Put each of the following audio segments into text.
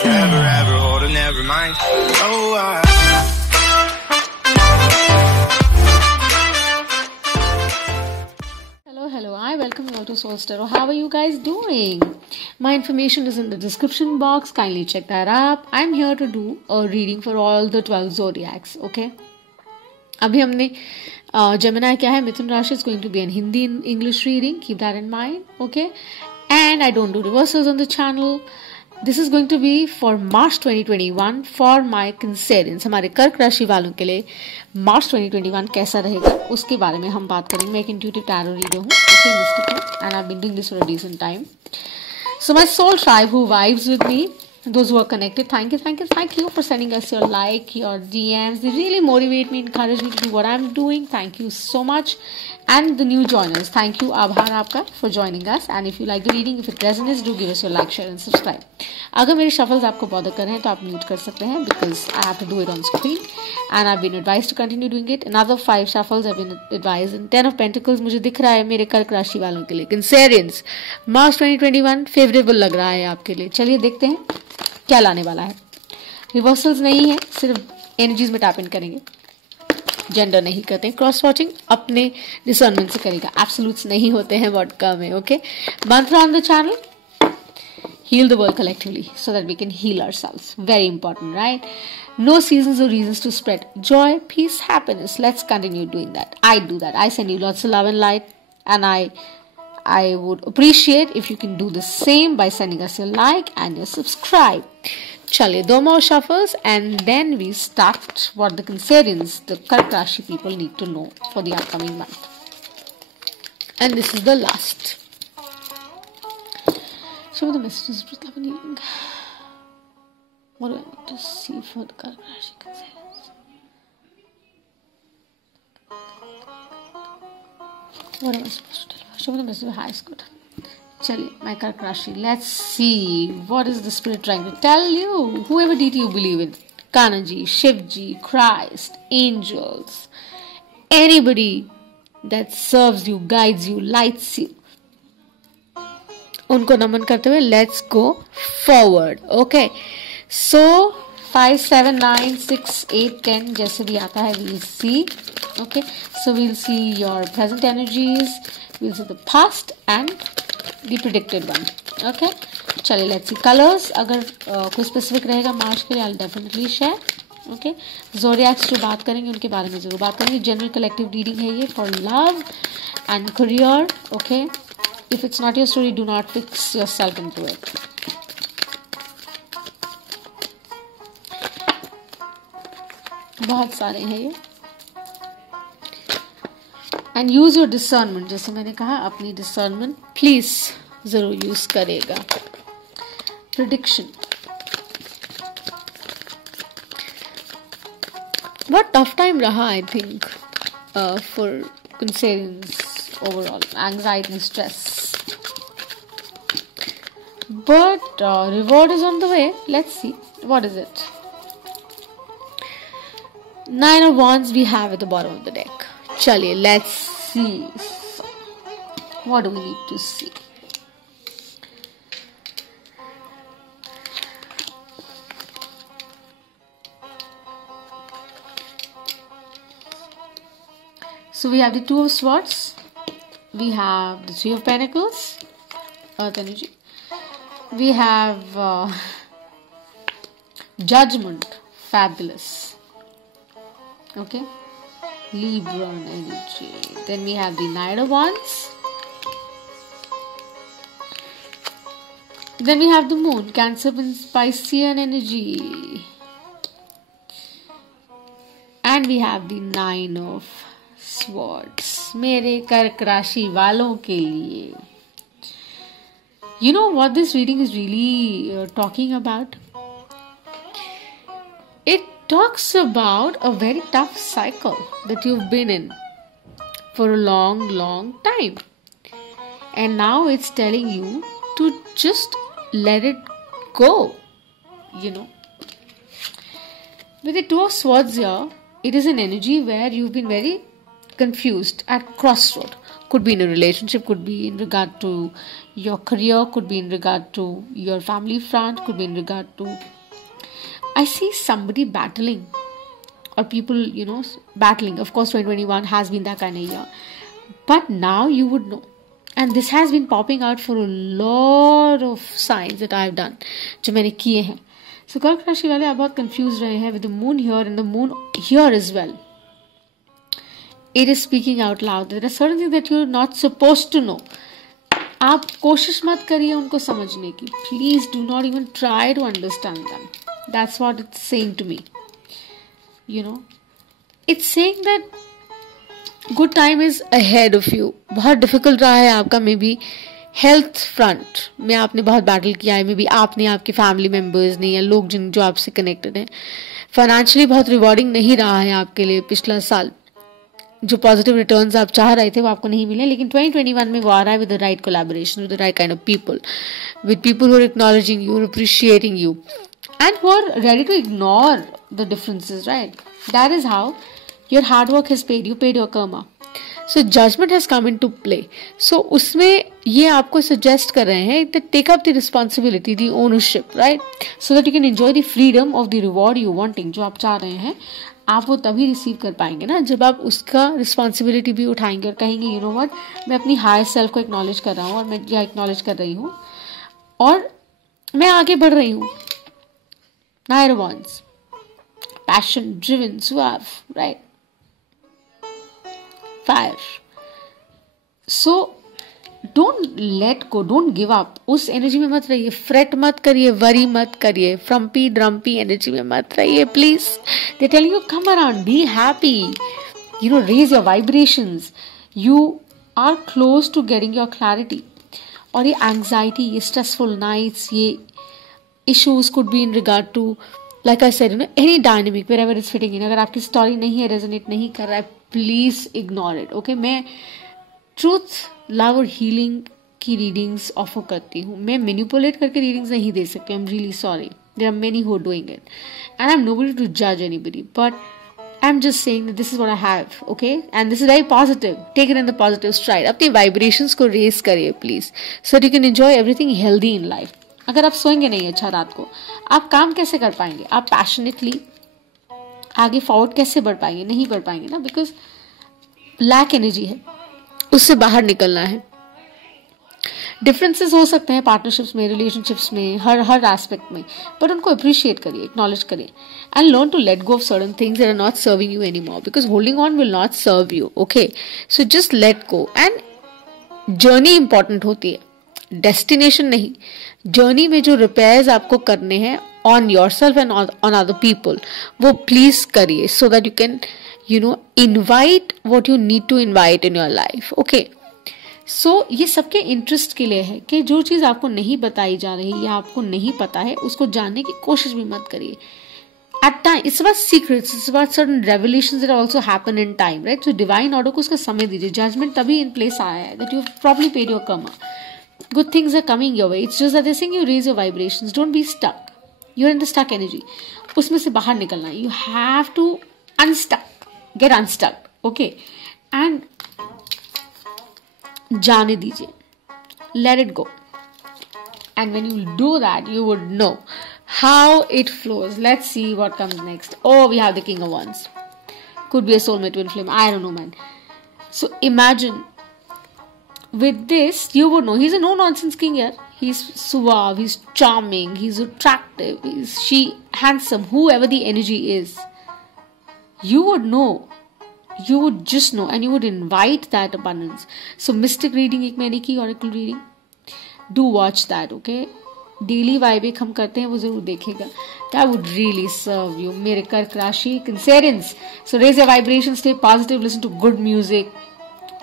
forever, ever hold a never mind. Oh, Hello, I welcome you all to Soul Tarot. How are you guys doing? My information is in the description box. Kindly check that up. I'm here to do a reading for all the 12 zodiacs. Okay. अभी हमने Gemini क्या है, Mithun Rashi is going to be an Hindi and English reading. Keep that in mind. Okay. And I don't do reversals on the channel. This is going to be for March 2021 for my Cancerians. हमारे कर्क राशि वालों के लिए March 2021 कैसा रहेगा उसके बारे में हम बात करेंगे. मैं एक intuitive tarot reader हूँ, okay, mystical, and I've been doing this for a decent time. So my soul tribe who vibes with me, those who are connected, thank you for sending us your like, your DMs. They really motivate me, encourage me to do what I'm doing. Thank you so much. And the new joiners, thank you, आभार आपका for joining us. And if you like the reading, if it resonates, do give us your like, share and subscribe. अगर मेरे shuffles आपको bother कर रहे हैं तो आप mute कर सकते हैं because I have to do it on screen and I've been advised to continue doing it. Another 5 shuffles have been advised. And 10 of Pentacles मुझे दिख रहा है मेरे कर्क राशि वालों के लिए. Cancerians, March 2021 favorable लग रहा है आपके लिए. चलिए देखते हैं क्या लाने वाला है. रिवर्सल्स नहीं है, सिर्फ एनर्जीज में टैप इन करेंगे. जेंडर नहीं करते, क्रॉस वॉचिंग अपने डिसर्नमेंट से करेगा. एब्सोल्यूट्स नहीं होते हैं, वर्ड कम है. ओके, मंत्र on the channel, heal the world collectively so that we can heal ourselves. Very important, right? No seasons or reasons to spread joy, peace, happiness. Let's continue doing that. I do that. I send you lots of love and light, and I would appreciate if you can do the same by sending us your like and your subscribe. Chale, 2 more shuffles and then we start what the Cancerians, the Kark Rashi people need to know for the upcoming month. And this is the last. Show me the messages for the evening. What do I need to see for the Kark Rashi Cancerians? What am I supposed to tell you? Show me the message. Hi, is good. Chaliye, my Kark Rashi. Let's see. What is the spirit trying to tell you? Whoever deity you believe in. Kanaji, Shivji, Christ, angels. Anybody that serves you, guides you, lights you. उनको नमन करते हुए let's go forward. Okay. So 5, 7, 9, 6, 8, 10 जैसे भी आता है we'll see. Okay. So we'll see your present energies. We'll see the past and the predicted one. Okay. चलिए let's see colors. अगर कोई specific रहेगा मार्च के लिए I'll definitely share. Okay. Zodiacs जो बात करेंगे उनके बारे में जरूर बात करेंगे. General collective reading है ये for love and career. Okay. If it's not your story, do not fix yourself into it. बहुत सारे हैं ये. And use your discernment. जैसे मैंने कहा अपनी discernment please जरूर use करेगा. Prediction. बहुत tough time रहा I think for Cancerians overall. Anxiety, stress. But reward is on the way. Let's see. What is it? 9 of Wands we have at the bottom of the deck. Chaliye, let's see. What do we need to see? So we have the 2 of Swords. We have the 3 of Pentacles. Earth energy. We have Judgment. Fabulous. Okay. Libran energy. Then we have the Knight of Wands. Then we have the Moon. Cancer and Piscean energy. And we have the 9 of Swords. मेरे कर्क राशि वालों के लिए. You know what this reading is really talking about? It talks about a very tough cycle that you've been in for a long time. And now it's telling you to just let it go. You know. With the 2 of Swords here, it is an energy where you've been very confused, at crossroad. Could be in a relationship, could be in regard to your career, could be in regard to your family front, could be in regard to, I see somebody battling, or people, battling. Of course 2021 has been that kind of year, but now you would know. And this has been popping out for a lot of signs that I have done, जो मैंने किए हैं. So कर्क राशि वाले आप बहुत confused रहे हैं with the moon here and the moon here as well. It is speaking out loud. There are certain things that you're not supposed to know. आप कोशिश मत करिए उनको समझने की. Please do not even try to understand them. That's what it's saying to me. It's saying that good time is ahead of you. बहुत difficult रहा है आपका मे बी हेल्थ फ्रंट में, आपने बहुत बैटल किया है, मे बी आपने, आपके फैमिली मेम्बर्स ने, या लोग जो आपसे कनेक्टेड हैं. फाइनेंशियली बहुत रिवॉर्डिंग नहीं रहा है आपके लिए पिछला साल. जो पॉजिटिव रिटर्न्स आप चाह रहे थे वो आपको नहीं मिले, लेकिन 2021 में वो आ रहा है with the right collaboration, with the right kind of people, with people who are acknowledging you, appreciating you, and who are ready to ignore the differences, right? That is how your hard work has paid, you paid your karma. So judgement has come in to play. So उसमें ये आपको suggest कर रहे हैं that take up the responsibility, the ownership, right? So that you can enjoy the freedom of the reward you wanting. जो आप चाह रहे हैं आप वो तभी रिसीव कर पाएंगे ना जब आप उसका रिस्पॉन्सिबिलिटी भी उठाएंगे और कहेंगे यू नो व्हाट, मैं अपनी हायर सेल्फ को एक्नॉलेज कर रहा हूँ, और मैं या एक्नॉलेज कर रही हूँ, और मैं आगे बढ़ रही हूँ. Nine of wands, passion driven, सुआव, right? Fire. So don't let go, don't give up. उस एनर्जी में मत रहिए, फ्रेट मत करिए, वरी मत करिए, फ्रम्पी ड्रम्पी एनर्जी में मत रहिए please. They tell you come around, be happy, raise your vibrations, you are close to getting your clarity. और ये एंग्जाइटी, ये स्ट्रेसफुल नाइट्स, ये issues could be in regard to, like I said, any dynamic wherever is fitting in. अगर आपकी story नहीं है, resonate नहीं कर रहा है, प्लीज इग्नोर इट. ओके, मैं ट्रूथ, लव और हीलिंग की रीडिंग्स ऑफर करती हूँ. मैं मैनिपुलेट करके रीडिंग्स नहीं दे सकती. I am really sorry. There are many who are doing it and I am nobody to जज anybody, but I am just saying that this is what I have. Okay, and this is very positive. Take it in the positive stride. अपनी vibrations को raise करिए please, so that you can enjoy everything healthy in life. अगर आप सोएंगे नहीं अच्छा रात को, आप काम कैसे कर पाएंगे? आप पैशनेटली आगे फॉरवर्ड कैसे बढ़ पाएंगे? नहीं बढ़ पाएंगे ना, बिकॉज लैक एनर्जी है, उससे बाहर निकलना है. डिफरेंसेस हो सकते हैं पार्टनरशिप्स में, रिलेशनशिप्स में, हर एस्पेक्ट में, बट उनको अप्रिशिएट करिए, एक्नॉलेज करिए, and learn to let go of certain things that are not serving you anymore, because holding on will not serve you. Okay, so just let go. And journey important होती है, destination नहीं. Journey में जो repairs आपको करने हैं on your self and on other people, वो please करिए, सो that you can invite what you need to invite in your life. Okay, so ये सबके इंटरेस्ट के लिए है कि जो चीज आपको नहीं बताई जा रही या आपको नहीं पता है, उसको जानने की कोशिश भी मत करिए. At time, it's about secrets, it's about certain revelations that also happen in time, right? So divine order को उसका समय दीजिए. Judgment तभी in place आया है that you've probably paid your karma. Good things are coming your way. It's just that they're saying you raise your vibrations. Don't be stuck. You're in the stuck energy. उसमें से बाहर निकलना है. You have to unstuck. Get unstuck. Okay, and जाने दीजिए. Let it go. And when you do that, you would know how it flows. Let's see what comes next. Oh, we have the King of Wands. Could be a soulmate, twin flame. I don't know, man. So imagine with this, you would know he's a no-nonsense king here. He's suave, he's charming, he's attractive, she handsome, whoever the energy is. You would know. You would just know, and you would invite that abundance. So mystic reading एक मैंने की, oracle reading. Do watch that, okay? Daily vibe हम करते हैं, वो जरूर देखेगा. That would really serve you. मेरे कर्क राशि Cancerians. So raise your vibration, stay positive, listen to good music.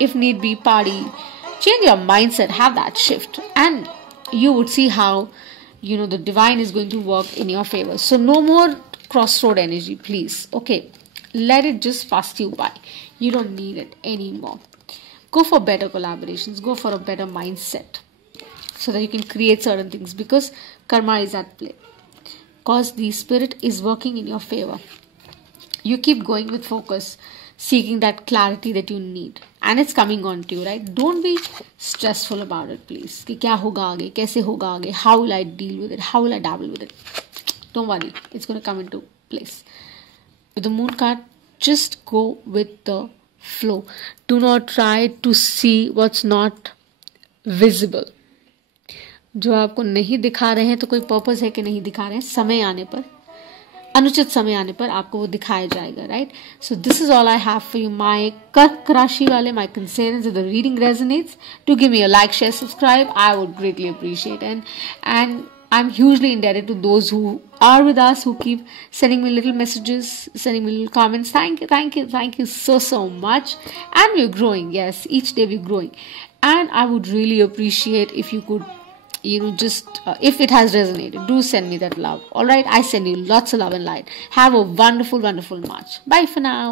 If need be, party. Change your mindset, have that shift, and you would see how the divine is going to work in your favor. So no more crossroad energy, please. Okay, let it just pass you by. You don't need it anymore. Go for better collaborations, go for a better mindset, so that you can create certain things, because karma is at play, because the spirit is working in your favor. You keep going with focus, seeking that clarity that you need, and it's coming on to you, right? Don't be stressful about it, please. कि क्या होगा आगे, कैसे होगा आगे, how will I deal with it, how will I dabble with it. Don't worry, it's going to come into place. With the moon card, just go with the flow. Do not try to see what's not visible. जो आपको नहीं दिखा रहे हैं तो कोई purpose है कि नहीं दिखा रहे हैं, समय आने पर, अनुचित समय आने पर आपको वो दिखाया जाएगा, right? So this is all I have for you my Kark rashi वाले. My concerns, the reading resonates, to give me a like, share, subscribe. I would greatly appreciate. And I'm hugely indebted to those who are with us, who keep sending me little messages, sending me little comments. Thank you so much. And we're growing, yes, each day we're growing. And I would really appreciate if you could, just if it has resonated, do send me that love. All right, I send you lots of love and light. Have a wonderful March. Bye for now.